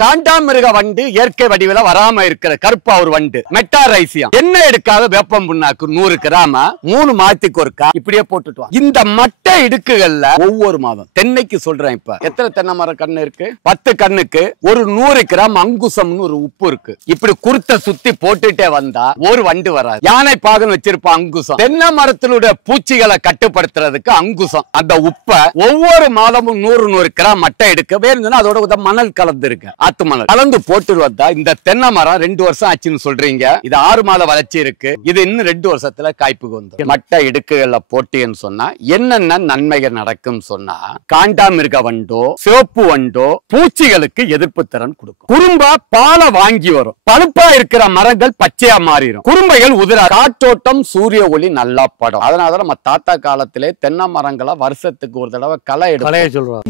காண்டாமிருக வண்டு இயற்கை வடிவில வராம இருக்கிற கருப்பா ஒரு வண்டு மெட்டாரைசியம் என்ன எடுக்காத வேப்பம் புண்ணாக்கு 100 கிராம 3 மாதத்துக்கு ஒருக்கா இப்படியே போட்டுட்டு இந்த மட்டை இடுக்குகள்ல ஒவ்வொரு மாதம் தென்னைக்கு சொல்றேன். இப்ப எத்தனை தென்னை மரம் கண்ணு இருக்கு? 10 கண்ணுக்கு ஒரு 100 கிராம் அங்குசம்னு ஒரு உப்பு இருக்கு. இப்படி குருத்தை சுத்தி போட்டுட்டே வந்தா ஒரு வண்டு வராது. யானை பாகன் வச்சிருப்பான் அங்குசம். தென்னை மரத்தினுடைய பூச்சிகளை கட்டுப்படுத்துறதுக்கு அங்குசம். அந்த உப்பை ஒவ்வொரு மாதமும் 100 கிராம் மட்டை எடுக்க வேணும்னா அதோட மணல் கலந்து இருக்கு. ஆத்து மணல் கலந்து போட்டு வந்தா இந்த தென்னை மரம் 2 வருஷம் ஆச்சுன்னு சொல்றீங்க. இது 6 மாத வளர்ச்சி இருக்கு. இது இன்னும் 2 வருஷத்துல காய்ப்புக்கு வந்து மட்டை இடுக்குகள்ல போட்டீங்கன்னு சொன்னா என்னென்ன நன்மைகள் நடக்கும் சொன்னா காண்டாமிருக வண்டோ சிவப்பு வண்டோ பூச்சிகளுக்கு எதிர்ப்பு திறன் கொடுக்கும். குறும்பா பாலை வாங்கி வரும். பழுப்பா இருக்கிற மரங்கள் பச்சையா மாறிடும். குறும்பைகள் உதிரா. காற்றோட்டம் சூரிய ஒளி நல்லா படும். அதனால நம்ம தாத்தா காலத்திலே தென்னை மரங்களை வருஷத்துக்கு ஒரு தடவை களை சொல்றோம்.